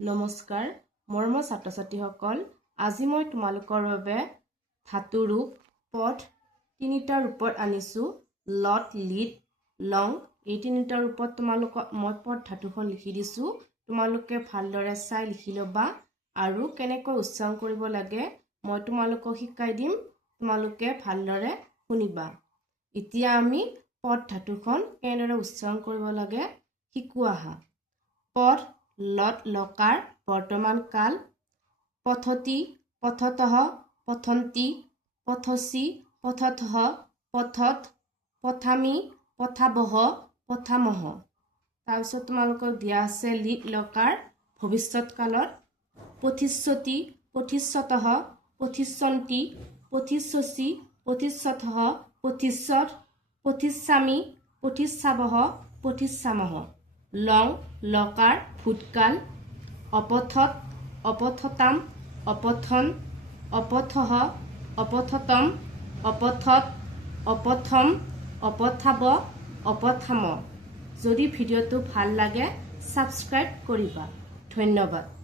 নমস্কাৰ মৰমৰ ছাত্ৰ ছাত্ৰীসকল আজি মই তোমালোকৰ বাবে ধাতু ৰূপ পদ তিনিটা ৰূপত আনিছো লট লিট লং এই তিনিটা ৰূপত মই পদ ধাতুখন লিখি দিছো তোমালোকে ভালদৰে চাই লিখি লবা আৰু কেনেকৈ উচ্চাৰণ কৰিব লাগে মই তোমালোকক শিকাই দিম তোমালোকে ভালদৰে শুনিবা এতিয়া আমি পদ ধাতুখন কেনেদৰে উচ্চাৰণ কৰিব লাগে শিকো আহা পদ লট লকাৰ বৰ্তমান কাল পথতি পথতঃ পথন্তি পথসি পথতঃ পথত পথামি পথাবহ পথামহ তাৰপিছত তোমালোকক দিয়া আছে লিট লকাৰ ভৱিষ্যৎ কালত পঠিষ্যতি পঠিষ্যতঃ পঠিষ্যন্তি পঠিষ্যসি পঠিষ্যতঃ পঠিষ্যৎ পঠিষ্যামি পঠিষ্যাবহ পঠিষ্যামহ লং লকাৰ ভূতকাল অপথত অপথতাম অপথন অপথহ অপথতম অপথত অপথম অপথাব অপথাম যদি ভিডিঅ'টো ভাল লাগে সাবস্ক্ৰাইব কৰিবা ধন্যবাদ